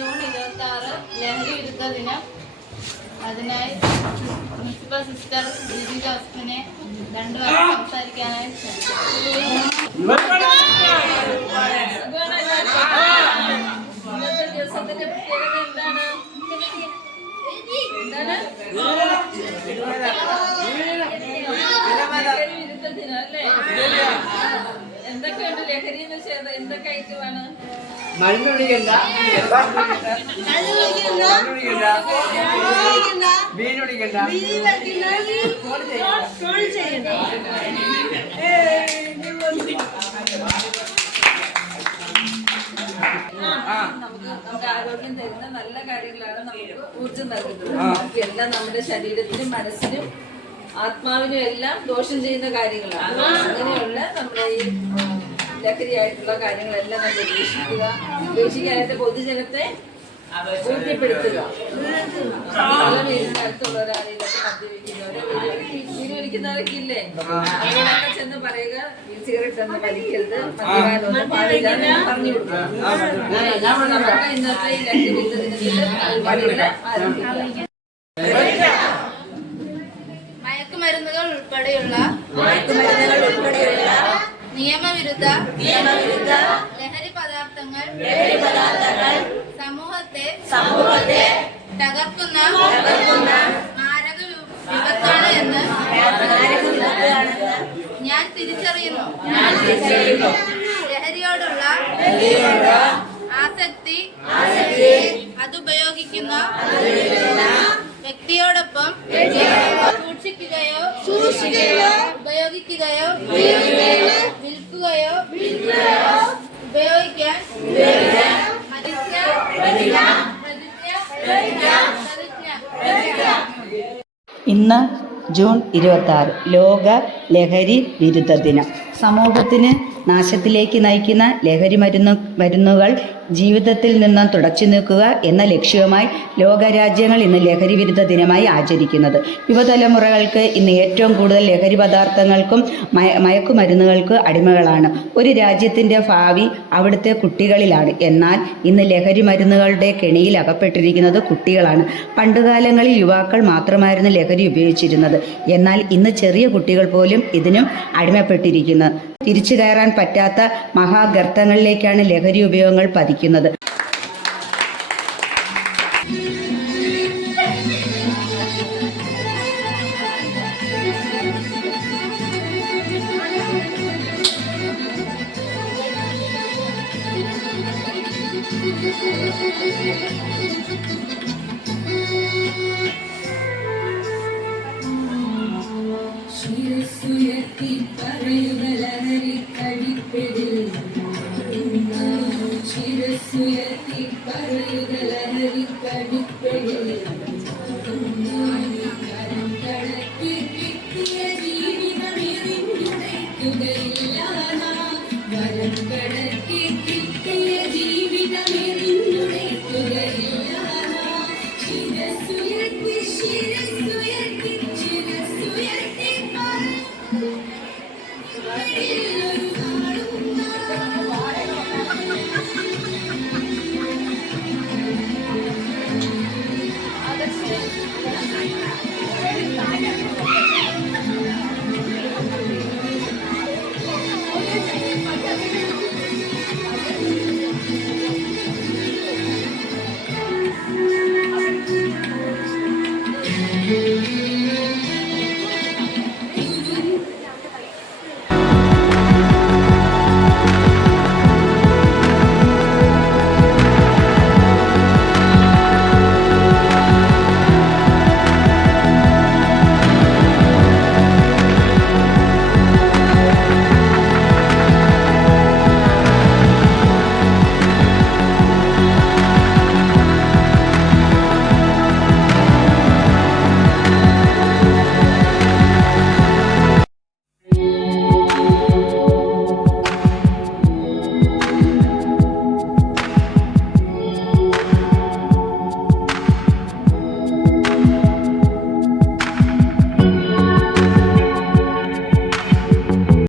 June 26 ലഹരി വിരുദ്ധ ദിനം. അതിനായി പ്രിൻസിപ്പൽ സിസ്റ്റർ ജിജി ജോസഫിനെ 2 വാക്ക് സംസാരിക്കാനായി ദിവസത്തിന്റെ പ്രത്യേകത എന്താണ്? ലഹരി വിരുദ്ധ ദിനം അല്ലേ? എന്തൊക്കെയുണ്ട് ലഹരി എന്ന് വെച്ചാൽ എന്തൊക്കെ ഐറ്റമാണ്? മരുന്നൊടിക്കണ്ട, നമുക്ക് ആരോഗ്യം തരുന്ന നല്ല കാര്യങ്ങളാണ് നമുക്ക് ഊർജ്ജം നൽകുന്നത്. എല്ലാം നമ്മുടെ ശരീരത്തിനും മനസ്സിനും ആത്മാവിനും എല്ലാം ദോഷം ചെയ്യുന്ന കാര്യങ്ങളാണ്. അങ്ങനെയുള്ള നമ്മുടെ ഈ ലഹരിയായിട്ടുള്ള കാര്യങ്ങളെല്ലാം നമ്മൾ ഉപേക്ഷിക്കാനായിട്ട് പൊതുജനത്തെ ബോധ്യപ്പെടുത്തുക. അടുത്തുള്ള ഒരാളിലൊക്കെ മദ്യപിക്കുന്നവരെ വീടുപിടിക്കുന്നവരൊക്കെ ഇല്ലേ, അവരോടൊക്കെ ചെന്ന് പറയുക സിഗരറ്റ് ഒന്നും വലിക്കരുത്, മദ്യപാനൊന്നും പാടില്ല പറഞ്ഞു കൊടുക്കുക. നമുക്ക് ഇന്നത്തെ ഈ ലഹരി വിരുദ്ധ ദിനത്തില് പരിപാടികളെ ആരംഭിക്കാം. മയക്കുമരുന്നുകൾ ഉൾപ്പെടെയുള്ള നിയമവിരുദ്ധ ലഹരി പദാർത്ഥങ്ങൾ സമൂഹത്തെ തകർക്കുന്ന മാരക വിപത്താണ് എന്ന് ഞാൻ തിരിച്ചറിയുന്നു. ലഹരിയോടുള്ള ആസക്തി അതുപയോഗിക്കുന്ന വ്യക്തിയോടൊപ്പം സൂക്ഷിക്കുകയോ ഉപയോഗിക്കുകയോ വിൽക്കുകയോ ഉപയോഗിക്കാൻ ഇന്ന് ജൂൺ 26 ലോക ലഹരി വിരുദ്ധ ദിനം. സമൂഹത്തിന് നാശത്തിലേക്ക് നയിക്കുന്ന ലഹരി മരുന്നുകൾ ജീവിതത്തിൽ നിന്നും തുടച്ചു നീക്കുക എന്ന ലക്ഷ്യവുമായി ലോകരാജ്യങ്ങൾ ഇന്ന് ലഹരി വിരുദ്ധ ദിനമായി ആചരിക്കുന്നത്. യുവതലമുറകൾക്ക് ഇന്ന് ഏറ്റവും കൂടുതൽ ലഹരി പദാർത്ഥങ്ങൾക്കും മയക്കുമരുന്നുകൾക്ക് അടിമകളാണ്. ഒരു രാജ്യത്തിൻ്റെ ഭാവി അവിടുത്തെ കുട്ടികളിലാണ്. എന്നാൽ ഇന്ന് ലഹരി മരുന്നുകളുടെ കെണിയിൽ അകപ്പെട്ടിരിക്കുന്നത് കുട്ടികളാണ്. പണ്ടുകാലങ്ങളിൽ യുവാക്കൾ മാത്രമായിരുന്നു ലഹരി ഉപയോഗിച്ചിരുന്നത്. എന്നാൽ ഇന്ന് ചെറിയ കുട്ടികൾ പോലും ഇതിനും അടിമപ്പെട്ടിരിക്കുന്നു. തിരിച്ചു കയറാൻ പറ്റാത്ത മഹാഗർത്തങ്ങളിലേക്കാണ് ലഹരി ഉപയോഗങ്ങൾ പതിക്കുന്നത്. ശിരസ്സുയർത്തി പറയുക ലഹരി കടിപ്പിടിൽ, ശിരസ്സുയർത്തി പറയുക ലഹരി കടിപ്പിടിൽ.